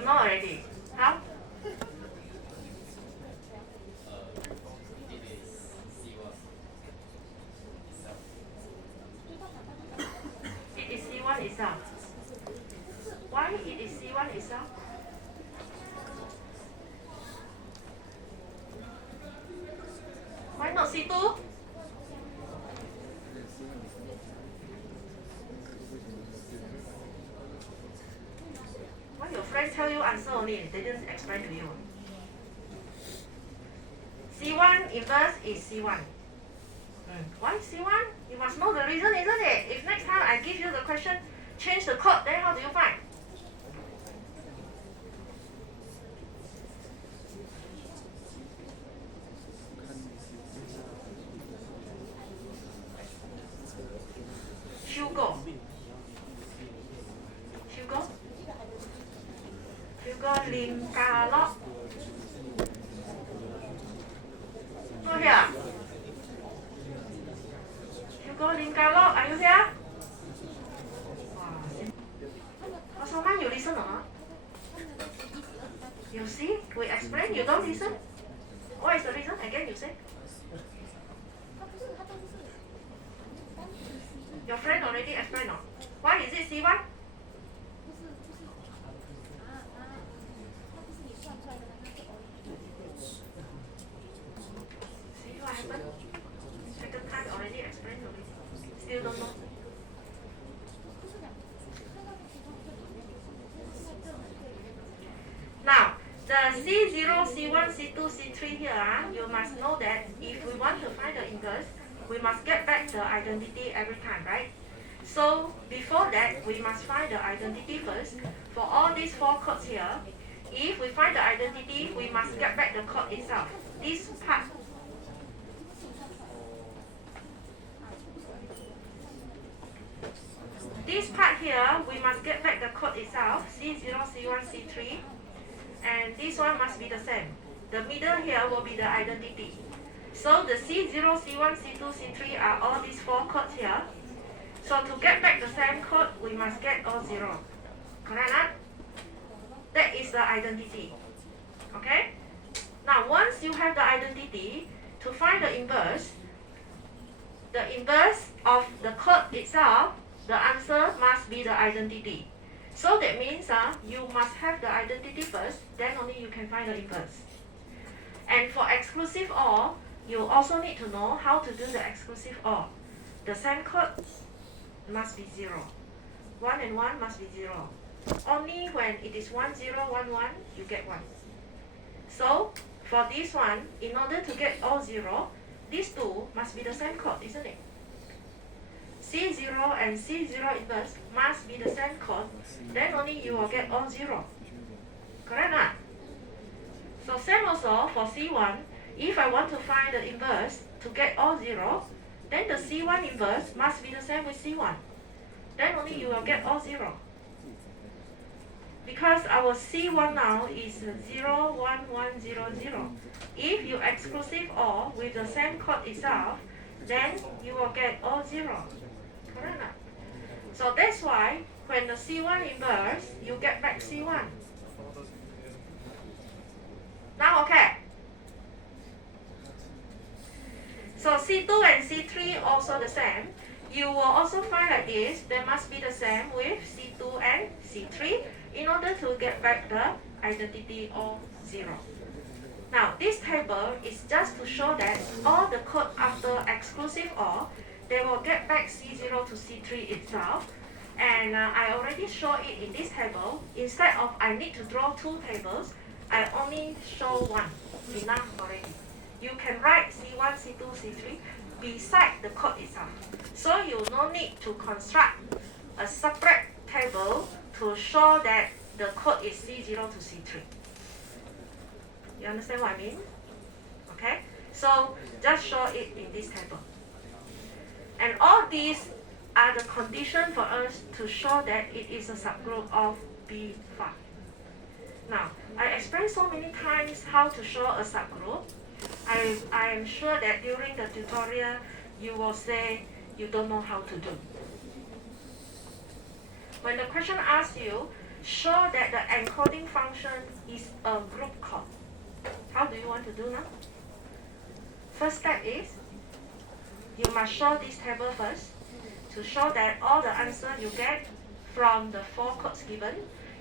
You know already. How? It is C1 itself. Why it is C1 itself? Why not C2? Why your friend tell you answer only, they didn't explain to you. C1 inverse is C1. Why C1? You must know the reason, isn't it? If next time I give you the question, change the code, then how do you find? Hugo. Lim Ca Lok. Not here. Hugo Lim Ca Lok, are you here? Someone you listen or not? You see, we explain, you don't listen. What is the reason? Again, you say. Your friend already explained, no? Why is it C1? See what happened? Second time already explained already. Still don't know. Now, the C0, C1, C2, C3 here, you must know that if we want to find the inverse, we must get back the identity every time, right? So before that, we must find the identity first. For all these four codes here, if we find the identity, we must get back the code itself. This part. This part here, we must get back the code itself, C0, C1, C3. And this one must be the same. The middle here will be the identity. So the C0, C1, C2, C3 are all these four codes here. So to get back the same code, we must get all 0. Correct? That is the identity. Okay? Now once you have the identity, to find the inverse of the code itself, the answer must be the identity. So that means you must have the identity first, then only you can find the inverse. And for exclusive OR, you also need to know how to do the exclusive OR. The same code must be 0. 1 and 1 must be 0. Only when it is 1, 0, 1, 1, you get 1. So for this one, in order to get all 0, these two must be the same code, isn't it? C0 and C0 inverse must be the same code, then only you will get all 0. Correct not? So same also for C1, if I want to find the inverse to get all 0, then the C1 inverse must be the same with C1. Then only you will get all 0. Because our C1 now is 0, 1, 1, 0, 0. If you exclusive OR with the same code itself, then you will get all 0. Correct? So that's why when the C1 inverse, you get back C1. Now okay. So C2 and C3 also the same. You will also find like this. They must be the same with C2 and C3 in order to get back the identity of 0. Now this table is just to show that all the code after exclusive OR, they will get back C0 to C3 itself. And I already show it in this table. Instead of I need to draw 2 tables, I only show 1. Enough already. You can write C1, C2, C3 beside the code itself. So you no need to construct a separate table to show that the code is C0 to C3. You understand what I mean? Okay? So just show it in this table. And all these are the conditions for us to show that it is a subgroup of B5. Now, I explained so many times how to show a subgroup. I am sure that during the tutorial, you will say you don't know how to do. When the question asks you, show that the encoding function is a group code. How do you want to do now? First step is, you must show this table first to show that all the answer you get from the 4 codes given.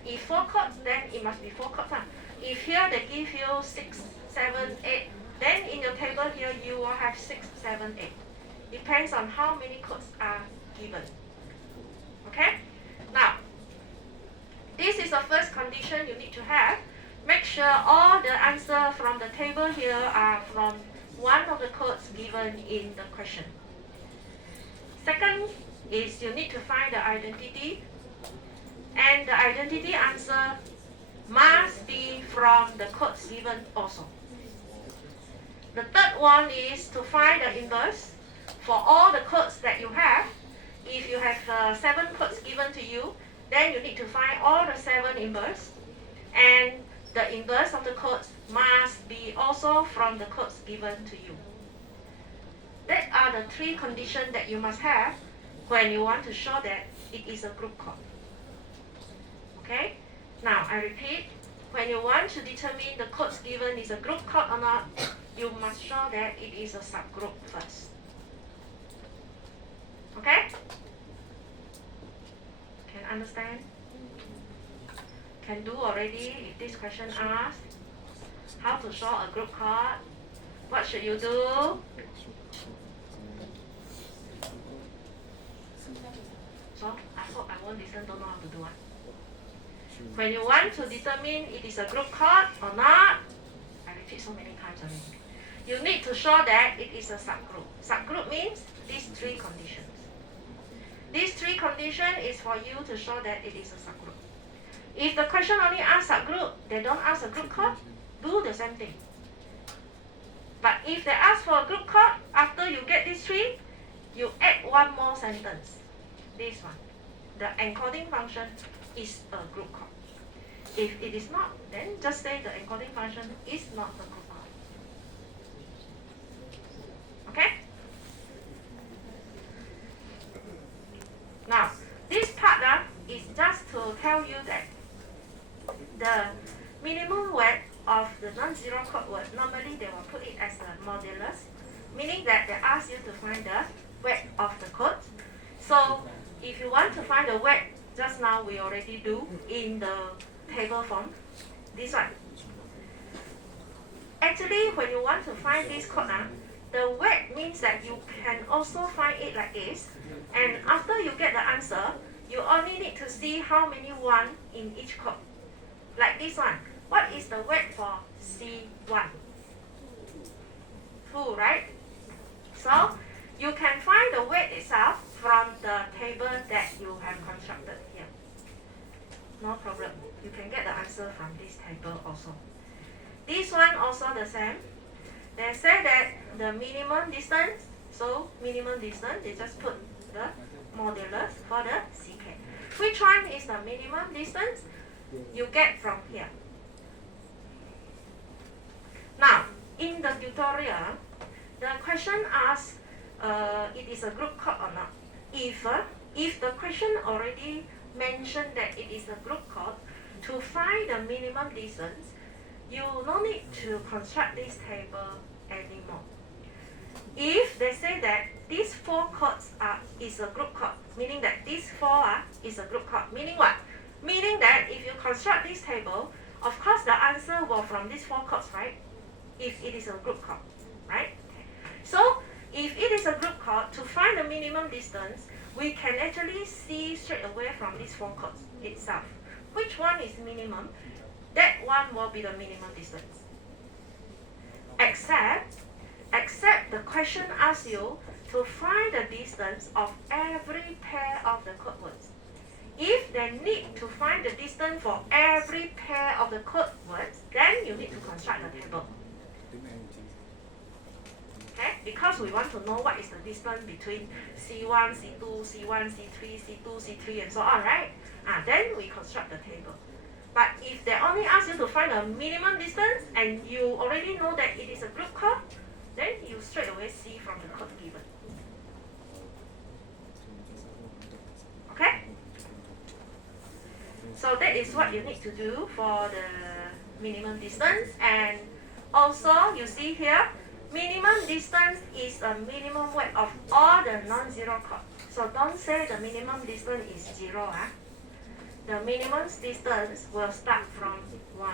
If 4 codes, then it must be 4 codes. If here they give you 6, 7, 8, then in your table here you will have 6, 7, 8. Depends on how many codes are given. Okay? Now, this is the first condition you need to have. Make sure all the answers from the table here are from one of the codes given in the question. Second is you need to find the identity, and the identity answer must be from the codes given also. The third one is to find the inverse for all the codes that you have. If you have 7 codes given to you, then you need to find all the 7 inverse, and the inverse of the codes must be also from the codes given to you. That are the 3 conditions that you must have when you want to show that it is a group code. Okay? Now, I repeat, when you want to determine the codes given is a group code or not, you must show that it is a subgroup first. Okay? Can understand? Can do already. If this question asks how to show a group code, what should you do? So I hope I won't listen, don't know how to do it. When you want to determine it is a group code or not, I repeat so many times already. You need to show that it is a subgroup. Subgroup means these 3 conditions. These 3 conditions is for you to show that it is a subgroup. If the question only asks subgroup, they don't ask a group code, do the same thing. But if they ask for a group code, after you get these 3, you add one more sentence. This one. The encoding function is a group code. If it is not, then just say the encoding function is not a group code. Okay? Now, this part is just to tell you that the minimum weight of the non-zero code word, normally they will put it as a modulus, meaning that they ask you to find the weight of the code. So, if you want to find the weight, just now we already do in the table form, this one. Actually, when you want to find this code, the weight means that you can also find it like this. And after you get the answer, you only need to see how many 1 in each code. Like this one. What is the weight for C1? 2, right? So, you can find the weight itself from the table that you have constructed here. No problem. You can get the answer from this table also. This one also the same. They say that the minimum distance, so minimum distance, they just put the modulus for the CK. Which one is the minimum distance? You get from here. Now, in the tutorial, the question asks it is a group code or not. If the question already mentioned that it is a group code, to find the minimum distance, you no need to construct this table anymore. If they say that these 4 codes is a group code, meaning that these 4 is a group code, meaning what? Meaning that if you construct this table, of course the answer will from these 4 codes, right? If it is a group code, right? So, if it is a group code, to find the minimum distance, we can actually see straight away from these 4 codes itself. Which one is minimum? That one will be the minimum distance. Except the question asks you to find the distance of every pair of the code words. If they need to find the distance for every pair of the code words, then you need to construct the table. Okay? Because we want to know what is the distance between C1, C2, C1, C3, C2, C3, and so on, right? Then we construct the table. But if they only ask you to find a minimum distance and you already know that it is a group code, then you straight away see from the code given. Okay? So that is what you need to do for the minimum distance. And also you see here, minimum distance is a minimum weight of all the non-zero chord. So don't say the minimum distance is 0. The minimum distance will start from 1,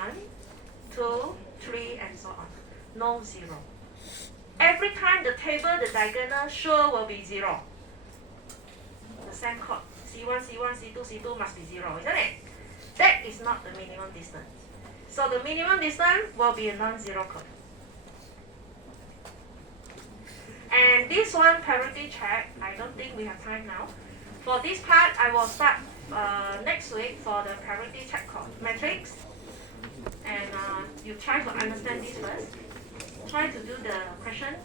2, 3, and so on. No 0. Every time the table, the diagonal sure will be 0. The same chord. C1, C1, C2, C2 must be 0, isn't it? That is not the minimum distance. So the minimum distance will be a non-zero chord. And this one, priority check, I don't think we have time now. For this part, I will start next week for the priority check matrix. And you try to understand this first. Try to do the question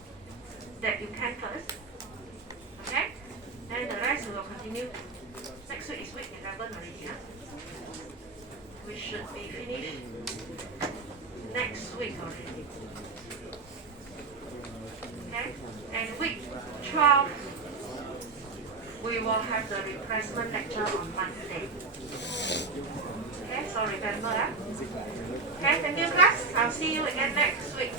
that you can first. Okay? Then the rest we will continue. Next week is week 11 already. We should be finished next week already. Okay? And week 12, we will have the replacement lecture on Monday. Okay, so remember that. Okay, thank you class. I'll see you again next week.